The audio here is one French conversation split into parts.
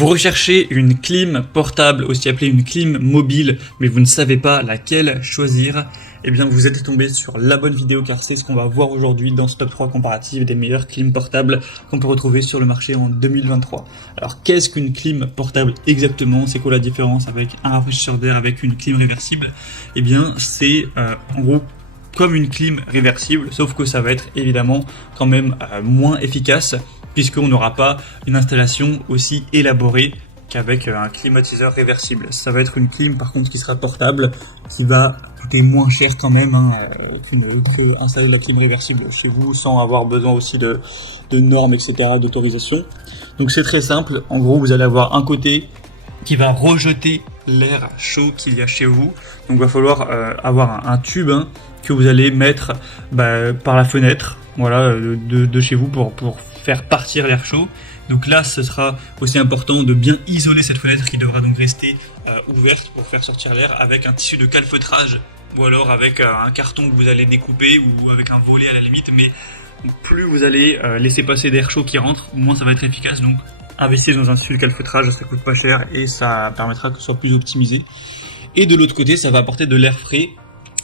Vous recherchez une clim portable, aussi appelée une clim mobile, mais vous ne savez pas laquelle choisir. Eh bien, vous êtes tombé sur la bonne vidéo car c'est ce qu'on va voir aujourd'hui dans ce top 3 comparatif des meilleures clims portables qu'on peut retrouver sur le marché en 2023. Alors, qu'est-ce qu'une clim portable exactement? C'est quoi la différence avec un rafraîchisseur d'air, avec une clim réversible? Eh bien, c'est en gros comme une clim réversible, sauf que ça va être évidemment quand même moins efficace, puisqu'on n'aura pas une installation aussi élaborée qu'avec un climatiseur réversible. Ça va être une clim par contre qui sera portable, qui va coûter moins cher quand même que installer la clim réversible chez vous sans avoir besoin aussi de normes, etc., d'autorisation. Donc c'est très simple, en gros vous allez avoir un côté qui va rejeter l'air chaud qu'il y a chez vous. Donc il va falloir avoir un tube que vous allez mettre par la fenêtre, voilà, de chez vous pour faire partir l'air chaud. Donc là, ce sera aussi important de bien isoler cette fenêtre qui devra donc rester ouverte pour faire sortir l'air avec un tissu de calfeutrage ou alors avec un carton que vous allez découper ou avec un volet à la limite. Mais plus vous allez laisser passer d'air chaud qui rentre, moins ça va être efficace. Donc investir dans un tissu de calfeutrage, ça coûte pas cher et ça permettra que ce soit plus optimisé. Et de l'autre côté, ça va apporter de l'air frais.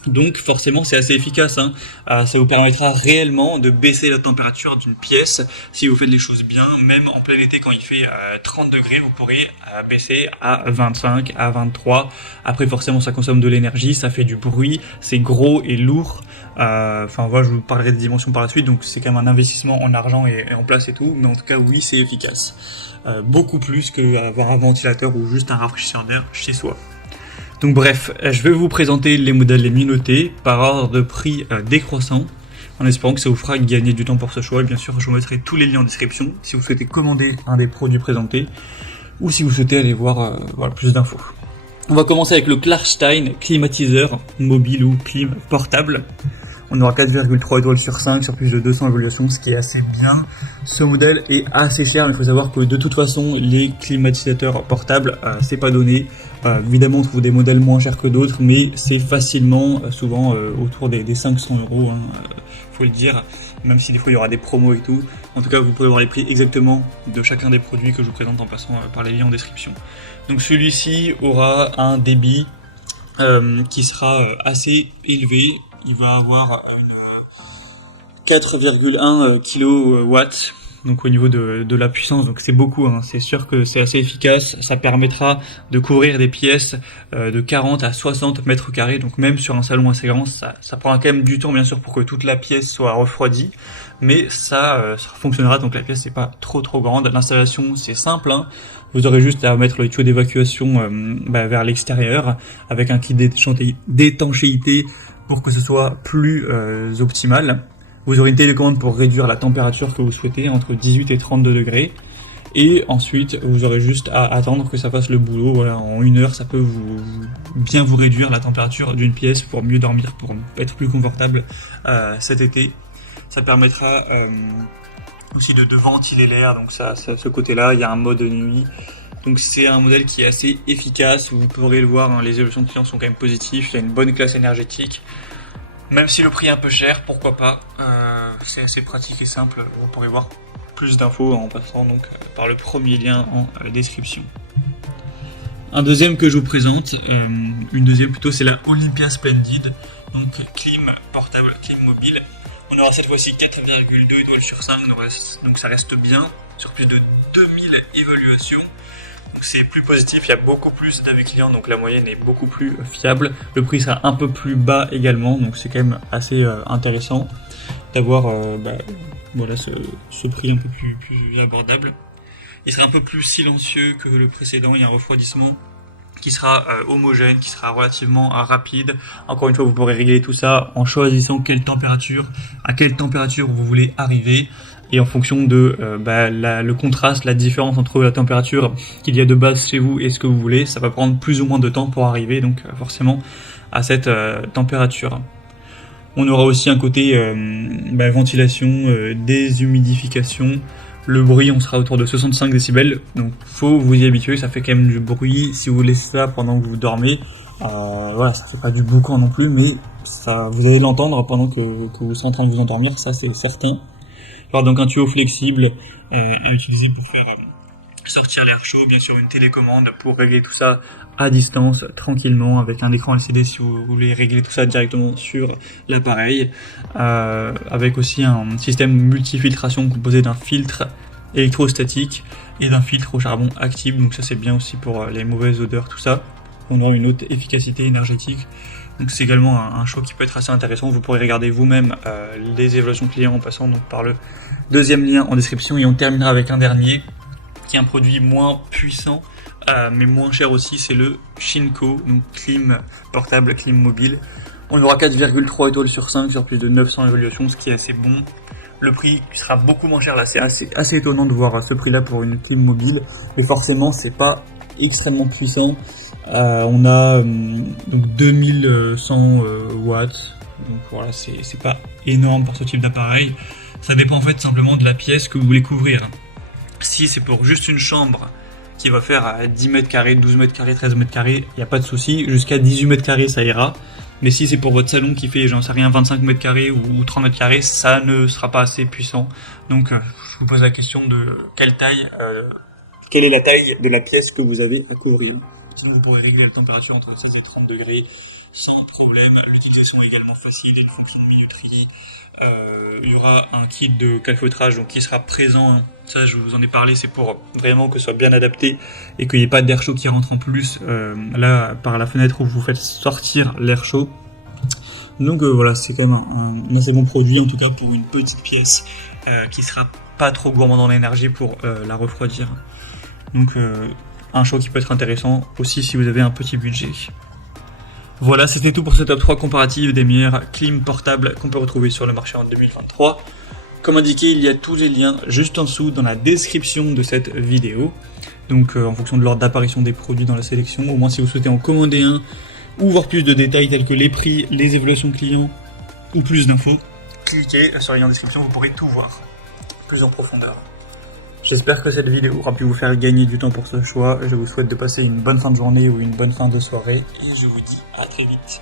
Donc forcément c'est assez efficace, ça vous permettra réellement de baisser la température d'une pièce si vous faites les choses bien. Même en plein été quand il fait 30 degrés, vous pourrez baisser à 25, à 23. Après forcément ça consomme de l'énergie, ça fait du bruit, c'est gros et lourd. Enfin voilà, je vous parlerai des dimensions par la suite, donc c'est quand même un investissement en argent et en place et tout. Mais en tout cas oui, c'est efficace. Beaucoup plus qu'avoir un ventilateur ou juste un rafraîchisseur d'air chez soi. Donc bref, je vais vous présenter les modèles les mieux notés par ordre de prix décroissant, en espérant que ça vous fera gagner du temps pour ce choix. Et bien sûr, je vous mettrai tous les liens en description si vous souhaitez commander un des produits présentés ou si vous souhaitez aller voir plus d'infos. On va commencer avec le Klarstein climatiseur mobile ou clim portable. On aura 4,3 étoiles sur 5 sur plus de 200 évaluations, ce qui est assez bien. Ce modèle est assez cher, mais il faut savoir que de toute façon, les climatisateurs portables, c'est pas donné. Évidemment, on trouve des modèles moins chers que d'autres, mais c'est facilement, souvent autour des 500 €, faut le dire, même si des fois il y aura des promos et tout. En tout cas, vous pouvez voir les prix exactement de chacun des produits que je vous présente en passant par les liens en description. Donc celui-ci aura un débit qui sera assez élevé. Il va avoir 4,1 kW, donc au niveau de la puissance, donc c'est beaucoup, c'est sûr que c'est assez efficace. Ça permettra de couvrir des pièces de 40 à 60 mètres carrés, donc même sur un salon assez grand, ça prendra quand même du temps bien sûr pour que toute la pièce soit refroidie, mais ça fonctionnera, donc la pièce c'est pas trop grande. L'installation c'est simple, vous aurez juste à mettre le tuyau d'évacuation vers l'extérieur avec un kit d'étanchéité pour que ce soit plus optimal. Vous aurez une télécommande pour réduire la température que vous souhaitez entre 18 et 32 degrés. Et ensuite, vous aurez juste à attendre que ça fasse le boulot. Voilà, en 1 heure, ça peut bien vous réduire la température d'une pièce pour mieux dormir, pour être plus confortable cet été. Ça permettra aussi de ventiler l'air. Donc ce côté-là, il y a un mode nuit. Donc c'est un modèle qui est assez efficace, vous pourrez le voir, les évolutions de clients sont quand même positives, il y a une bonne classe énergétique. Même si le prix est un peu cher, pourquoi pas, c'est assez pratique et simple, vous pourrez voir plus d'infos en passant donc par le premier lien en description. Un deuxième que je vous présente, c'est la Olympia Splendid, donc clim portable, clim mobile. On aura cette fois-ci 4,2 étoiles sur 5, donc ça reste bien, sur plus de 2000 évaluations. Donc c'est plus positif, il y a beaucoup plus d'avis clients, donc la moyenne est beaucoup plus fiable. Le prix sera un peu plus bas également, donc c'est quand même assez intéressant d'avoir ce prix un peu plus abordable. Il sera un peu plus silencieux que le précédent, il y a un refroidissement qui sera homogène, qui sera relativement rapide. Encore une fois, vous pourrez régler tout ça en choisissant à quelle température vous voulez arriver. Et en fonction de le contraste, la différence entre la température qu'il y a de base chez vous et ce que vous voulez, ça va prendre plus ou moins de temps pour arriver donc forcément à cette température. On aura aussi un côté ventilation, déshumidification. Le bruit, on sera autour de 65 décibels, donc faut vous y habituer, ça fait quand même du bruit si vous laissez ça pendant que vous dormez. Ça fait pas du boucan non plus, mais vous allez l'entendre pendant que vous êtes en train de vous endormir, ça c'est certain. Alors donc un tuyau flexible à utiliser pour faire sortir l'air chaud, bien sûr une télécommande pour régler tout ça à distance, tranquillement, avec un écran LCD si vous voulez régler tout ça directement sur l'appareil, avec aussi un système multifiltration composé d'un filtre électrostatique et d'un filtre au charbon actif, donc ça c'est bien aussi pour les mauvaises odeurs, tout ça. On aura une haute efficacité énergétique. Donc c'est également un choix qui peut être assez intéressant. Vous pourrez regarder vous-même les évaluations clients en passant donc par le deuxième lien en description. Et on terminera avec un dernier, qui est un produit moins puissant, mais moins cher aussi. C'est le Shinko, donc clim portable, clim mobile. On aura 4,3 étoiles sur 5 sur plus de 900 évaluations, ce qui est assez bon. Le prix sera beaucoup moins cher là, c'est assez étonnant de voir ce prix là pour une clim mobile, mais forcément c'est pas extrêmement puissant. On a donc 2100 watts, donc voilà, c'est pas énorme pour ce type d'appareil. Ça dépend en fait simplement de la pièce que vous voulez couvrir. Si c'est pour juste une chambre qui va faire 10 mètres carrés, 12 mètres carrés, 13 mètres carrés, il n'y a pas de souci, jusqu'à 18 mètres carrés ça ira. Mais si c'est pour votre salon qui fait, j'en sais rien, 25 mètres carrés ou 30 mètres carrés, ça ne sera pas assez puissant. Donc je vous pose la question de quelle est la taille de la pièce que vous avez à couvrir. Sinon, vous pourrez régler la température entre 16 et 30 degrés sans problème. L'utilisation est également facile, une fonction de minuterie. Il y aura un kit de calfeutrage donc qui sera présent. Ça, je vous en ai parlé, c'est pour vraiment que ce soit bien adapté et qu'il n'y ait pas d'air chaud qui rentre en plus là par la fenêtre où vous faites sortir l'air chaud. Donc voilà, c'est quand même un assez bon produit, en tout cas pour une petite pièce qui sera pas trop gourmand en énergie pour la refroidir. Donc un choix qui peut être intéressant aussi si vous avez un petit budget. Voilà, c'était tout pour ce top 3 comparatif des meilleures clim portables qu'on peut retrouver sur le marché en 2023. Comme indiqué, il y a tous les liens juste en dessous dans la description de cette vidéo. Donc en fonction de l'ordre d'apparition des produits dans la sélection, au moins si vous souhaitez en commander un ou voir plus de détails tels que les prix, les évaluations clients ou plus d'infos, cliquez sur le lien en description, vous pourrez tout voir plus en profondeur. J'espère que cette vidéo aura pu vous faire gagner du temps pour ce choix. Je vous souhaite de passer une bonne fin de journée ou une bonne fin de soirée. Et je vous dis à très vite.